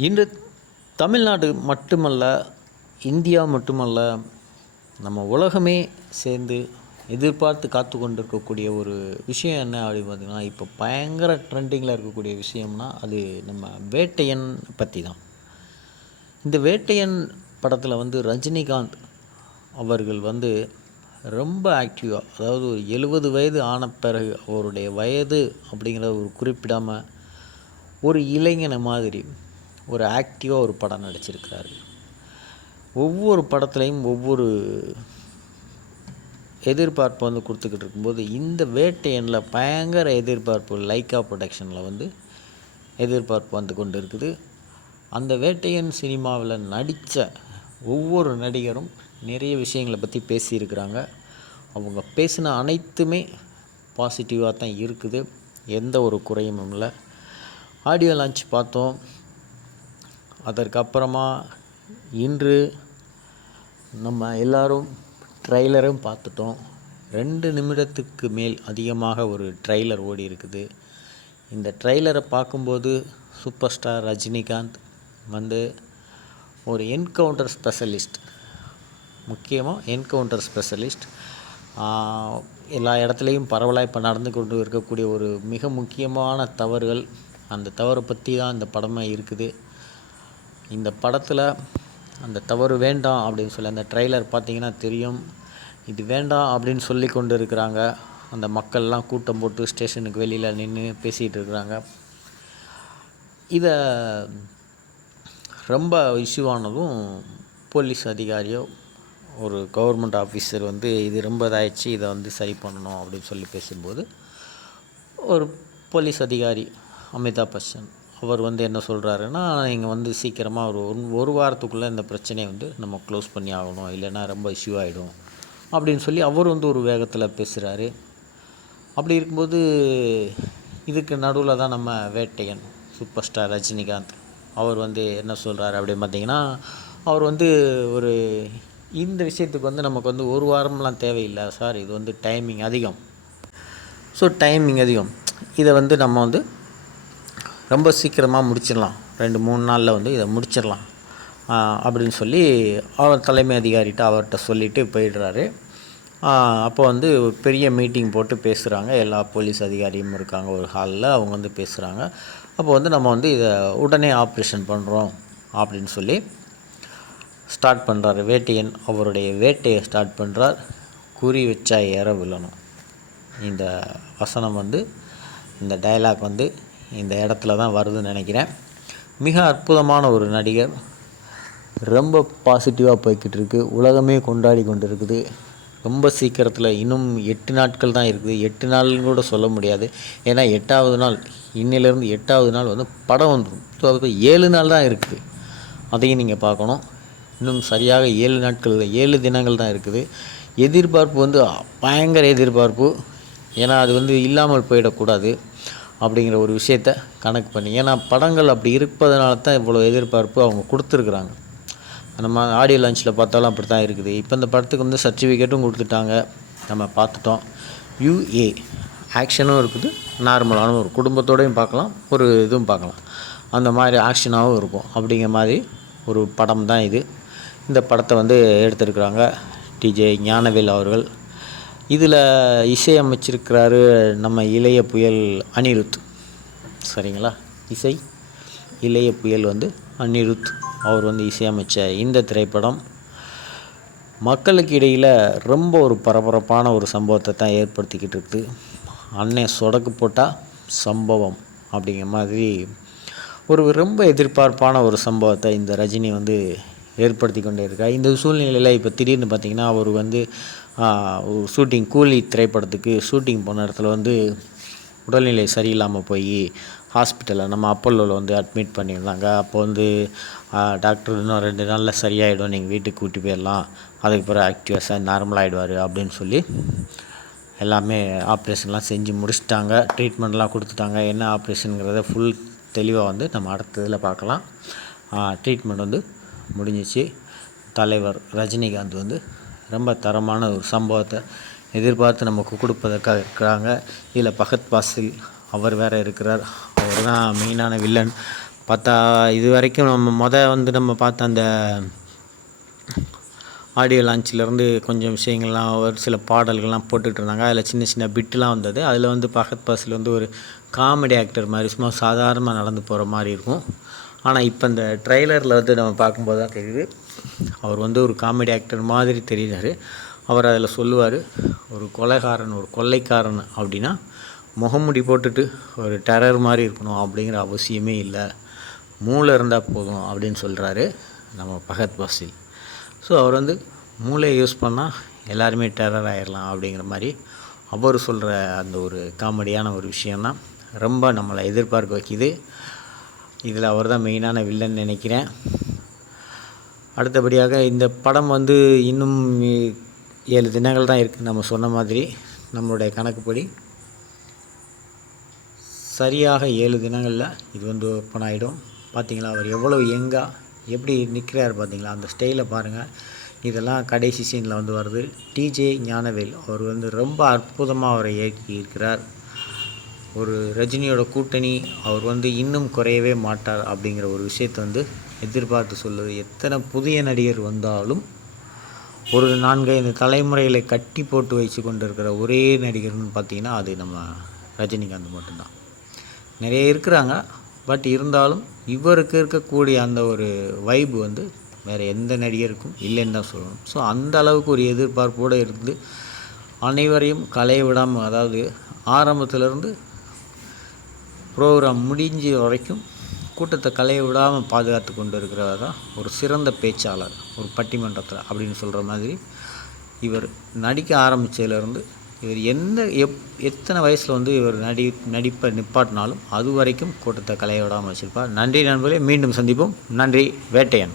இன்று தமிழ்நாடு மட்டுமல்ல, இந்தியா மட்டுமல்ல, நம்ம உலகமே சேர்ந்து எதிர்பார்த்து காத்து கொண்டிருக்கக்கூடிய ஒரு விஷயம் என்ன அப்படின்னு பார்த்தீங்கன்னா, இப்போ பயங்கர ட்ரெண்டிங்கில் இருக்கக்கூடிய விஷயம்னா அது நம்ம வேட்டையன் பற்றி தான். இந்த வேட்டையன் படத்தில் ரஜினிகாந்த் அவர்கள் ரொம்ப ஆக்டிவாக, அதாவது ஒரு 70 வயது ஆன பிறகு அவருடைய வயது அப்படிங்கிறத ஒரு குறிப்பிடாமல் ஒரு இளைஞனை மாதிரி ஒரு ஆக்டிவாக ஒரு படம் நடிச்சிருக்கிறாரு. ஒவ்வொரு படத்துலையும் ஒவ்வொரு எதிர்பார்ப்பு கொடுத்துக்கிட்டு இருக்கும்போது இந்த வேட்டையனில் பயங்கர எதிர்பார்ப்பு லைக்கா ப்ரொடக்ஷனில் எதிர்பார்ப்பு கொண்டு இருக்குது. அந்த வேட்டையன் சினிமாவில் நடித்த ஒவ்வொரு நடிகரும் நிறைய விஷயங்களை பற்றி பேசியிருக்கிறாங்க. அவங்க பேசின அனைத்துமே பாசிட்டிவாக தான் இருக்குது, எந்த ஒரு குறையும் இல்லை. ஆடியோ லான்ச் பார்த்தோம். அதற்கப்புறமா இன்று நம்ம எல்லோரும் ட்ரெய்லரும் பார்த்துட்டோம். 2 நிமிடத்துக்கு மேல் அதிகமாக ஒரு ட்ரெய்லர் ஓடி இருக்குது. இந்த ட்ரெய்லரை பார்க்கும்போது சூப்பர் ஸ்டார் ரஜினிகாந்த் ஒரு என்கவுண்டர் ஸ்பெஷலிஸ்ட், முக்கியமாக என்கவுண்டர் ஸ்பெஷலிஸ்ட், எல்லா இடத்துலையும் பரவலாக இப்போ நடந்து கொண்டு இருக்கக்கூடிய ஒரு மிக முக்கியமான தவறுகள், அந்த தவறை பற்றி தான் இந்த படமே இருக்குது. இந்த படத்தில் அந்த தவறு வேண்டாம் அப்படின்னு சொல்லி அந்த ட்ரெய்லர் பார்த்திங்கன்னா தெரியும். இது வேண்டாம் அப்படின்னு சொல்லி கொண்டு இருக்கிறாங்க. அந்த மக்கள்லாம் கூட்டம் போட்டு ஸ்டேஷனுக்கு வெளியில் நின்று பேசிகிட்டு இருக்கிறாங்க. இதை ரொம்ப இஷ்யூவானதும் போலீஸ் அதிகாரியோ ஒரு கவர்மெண்ட் ஆஃபீஸர் இது ரொம்ப இதாகிடுச்சு, இதை சரி பண்ணணும் அப்படின்னு சொல்லி பேசும்போது ஒரு போலீஸ் அதிகாரி அமிதாப் பச்சன் அவர் என்ன சொல்கிறாருன்னா, நீங்கள் சீக்கிரமாக ஒரு வாரத்துக்குள்ளே இந்த பிரச்சனையை நம்ம க்ளோஸ் பண்ணி ஆகணும், இல்லைன்னா ரொம்ப இஷ்யூ ஆகிடும் அப்படின்னு சொல்லி அவர் ஒரு வேகத்தில் பேசுகிறாரு. அப்படி இருக்கும்போது இதுக்கு நடுவில் தான் நம்ம வேட்டையன் சூப்பர் ஸ்டார் ரஜினிகாந்த் அவர் என்ன சொல்கிறாரு அப்படின்னு பார்த்தீங்கன்னா, அவர் ஒரு இந்த விஷயத்துக்கு நமக்கு ஒரு வாரம்லாம் தேவையில்லை சார், இது டைமிங் அதிகம். ஸோ டைமிங் அதிகம், இதை நம்ம ரொம்ப சீக்கிரமாக முடிச்சிடலாம், 2-3 நாளில் இதை முடிச்சிடலாம் அப்படின்னு சொல்லி அவர் தலைமை அதிகாரிகிட்ட அவர்கிட்ட சொல்லிவிட்டு போயிடுறாரு. அப்போ ஒரு பெரிய மீட்டிங் போட்டு பேசுகிறாங்க. எல்லா போலீஸ் அதிகாரியும் இருக்காங்க ஒரு ஹாலில். அவங்க பேசுகிறாங்க. அப்போ நம்ம இதை உடனே ஆப்ரேஷன் பண்ணுறோம் அப்படின்னு சொல்லி ஸ்டார்ட் பண்ணுறாரு. வேட்டையன் அவருடைய வேட்டையை ஸ்டார்ட் பண்ணுறார். குறி வச்சா ஏற விழணும். இந்த வசனம் இந்த டைலாக் இந்த இடத்துல தான் வருதுன்னு நினைக்கிறேன். மிக அற்புதமான ஒரு நடிகர், ரொம்ப பாசிட்டிவாக போய்கிட்டு இருக்குது. உலகமே கொண்டாடி கொண்டு இருக்குது. ரொம்ப சீக்கிரத்தில் இன்னும் 8 நாட்கள் தான் இருக்குது. 8 நாள்னு கூட சொல்ல முடியாது. ஏன்னா 8வது நாள், இன்னிலேருந்து 8வது நாள் படம் வந்துடும். ஸோ அது 7 நாள் தான் இருக்குது. அதையும் நீங்கள் பார்க்கணும். இன்னும் சரியாக 7 நாட்கள், 7 தினங்கள் தான் இருக்குது. எதிர்பார்ப்பு பயங்கர எதிர்பார்ப்பு. ஏன்னா அது இல்லாமல் போயிடக்கூடாது அப்படிங்கிற ஒரு விஷயத்தை கணக்கு பண்ணி, ஏன்னா படங்கள் அப்படி இருப்பதனால தான் இவ்வளோ எதிர்பார்ப்பு அவங்க கொடுத்துருக்குறாங்க. நம்ம ஆடியோ லான்ச்சில் பார்த்தாலும் அப்படி தான் இருக்குது. இப்போ இந்த படத்துக்கு சர்டிஃபிகேட்டும் கொடுத்துட்டாங்க, நம்ம பார்த்துட்டோம். UA ஆக்ஷனும் இருக்குது, நார்மலான ஒரு குடும்பத்தோடையும் பார்க்கலாம், ஒரு இதுவும் பார்க்கலாம், அந்த மாதிரி ஆக்ஷனாகவும் இருக்கும். அப்படிங்கிற மாதிரி ஒரு படம் தான் இது. இந்த படத்தை எடுத்திருக்கிறாங்க TJ ஞானவேல் அவர்கள். இதில் இசையமைச்சிருக்கிறாரு நம்ம இளைய புயல் அனிருத். சரிங்களா, இசை இளைய புயல் அனிருத் அவர் இசையமைச்ச இந்த திரைப்படம் மக்களுக்கு இடையில் ரொம்ப ஒரு பரபரப்பான ஒரு சம்பவத்தை தான் ஏற்படுத்திக்கிட்டு இருக்குது. அண்ணன் சொடக்கு போட்டால் சம்பவம் அப்படிங்கிற மாதிரி ஒரு ரொம்ப எதிர்பார்ப்பான ஒரு சம்பவத்தை இந்த ரஜினி ஏற்படுத்தி கொண்டே இருக்கார். இந்த சூழ்நிலையில் இப்போ திடீர்னு பார்த்திங்கன்னா அவர் ஒரு ஷூட்டிங், கூலி திரைப்படத்துக்கு ஷூட்டிங் போன இடத்துல உடல்நிலை சரியில்லாமல் போய் ஹாஸ்பிட்டலில் நம்ம அப்போலோவில் அட்மிட் பண்ணியிருந்தாங்க. அப்போ டாக்டர் இன்னும் 2 நாளில் சரியாயிடும், நீங்கள் வீட்டுக்கு கூட்டி போயிடலாம், அதுக்கு பிறகு ஆக்டிவாக நார்மலாகிடுவார் அப்படின்னு சொல்லி எல்லாமே ஆப்ரேஷன்லாம் செஞ்சு முடிச்சிட்டாங்க. ட்ரீட்மெண்ட்லாம் கொடுத்துட்டாங்க. என்ன ஆப்ரேஷனுங்கிறத ஃபுல் தெளிவாக நம்ம அடுத்ததில் பார்க்கலாம். ட்ரீட்மெண்ட் முடிஞ்சிச்சு. தலைவர் ரஜினிகாந்த் ரொம்ப தரமான ஒரு சம்பவத்தை எதிர்பார்த்து நமக்கு கொடுப்பதற்காக இருக்கிறாங்க. இதில் பகத் பாசில் அவர் வேறு இருக்கிறார். அவர் தான் மெயினான வில்லன். பார்த்தா இது வரைக்கும் நம்ம நம்ம பார்த்த அந்த ஆடியோ லான்ச்சிலேருந்து கொஞ்சம் விஷயங்கள்லாம் ஒரு சில பாடல்கள்லாம் போட்டுட்ருந்தாங்க. அதில் சின்ன சின்ன பிட்டுலாம் வந்தது. அதில் வந்து ஃபஹத் ஃபாசில் வந்து ஒரு காமெடி ஆக்டர் மாதிரி சும்மா சாதாரணமாக நடந்து போகிற மாதிரி இருக்கும். ஆனால் இப்போ இந்த ட்ரெய்லரில் வந்து நம்ம பார்க்கும்போது தான் தெரியுது, அவர் வந்து ஒரு காமெடி ஆக்டர் மாதிரி தெரிகிறார். அவர் அதில் சொல்லுவார், ஒரு கொலைகாரன் ஒரு கொள்ளைக்காரன் அப்படின்னா முகமுடி போட்டுட்டு ஒரு டெரர் மாதிரி இருக்கணும் அப்படிங்கிற அவசியமே இல்லை, மூளை இருந்தால் போதும் அப்படின்னு சொல்கிறாரு நம்ம ஃபஹத் ஃபாசில். ஸோ அவர் வந்து மூளையை யூஸ் பண்ணால் எல்லாருமே டெரர் ஆகிடலாம் அப்படிங்கிற மாதிரி அவர் சொல்கிற அந்த ஒரு காமெடியான ஒரு விஷயந்தான் ரொம்ப நம்மளை எதிர்பார்க்க வைக்கிது. இதில் அவர் தான் மெயினான வில்லன் நினைக்கிறேன். அடுத்தபடியாக இந்த படம் வந்து இன்னும் 7 தினங்கள் தான் இருக்குது. நம்ம சொன்ன மாதிரி நம்மளுடைய கணக்குப்படி சரியாக 7 தினங்களில் இது வந்து ஓப்பன் ஆகிடும். பார்த்தீங்களா, அவர் எவ்வளோ யங்காக எப்படி நிற்கிறார் பார்த்தீங்களா, அந்த ஸ்டைலை பாருங்கள். இதெல்லாம் கடைசி சீனில் வந்து வருது. டிஜே ஞானவேல் அவர் வந்து ரொம்ப அற்புதமாக அவரை இயக்கி இருக்கிறார். ஒரு ரஜினியோட கூட்டணி அவர் வந்து இன்னும் குறையவே மாட்டார் அப்படிங்கிற ஒரு விஷயத்தை வந்து எதிர்பார்த்து சொல்லுது. எத்தனை புதிய நடிகர் வந்தாலும் ஒரு 4-5 தலைமுறைகளை கட்டி போட்டு வச்சு கொண்டு இருக்கிற ஒரே நடிகர்னு பார்த்திங்கன்னா அது நம்ம ரஜினிகாந்த் மட்டும்தான். நிறைய இருக்கிறாங்க, பட் இருந்தாலும் இவருக்கு இருக்கக்கூடிய அந்த ஒரு வைப்பு வந்து வேறு எந்த நடிகருக்கும் இல்லைன்னு தான் சொல்லணும். ஸோ அந்த அளவுக்கு ஒரு எதிர்பார்ப்போடு இருந்து அனைவரையும் கலைய விடாமல், அதாவது ஆரம்பத்திலேருந்து ப்ரோக்ராம் முடிஞ்ச வரைக்கும் கூட்டத்தை கலைய விடாமல் பாதுகாத்து கொண்டு இருக்கிறவர் தான் ஒரு சிறந்த பேச்சாளர் ஒரு பட்டிமன்றத்தில் அப்படின்னு சொல்கிற மாதிரி. இவர் நடிக்க ஆரம்பித்ததுலேருந்து இவர் எத்தனை வயசில் வந்து இவர் நடிப்பை நிப்பாட்டினாலும் அது வரைக்கும் கூட்டத்தை கலைய விடாமல் வச்சுருப்பார். நன்றி நண்பர்களே, மீண்டும் சந்திப்போம். நன்றி. வேட்டையன்.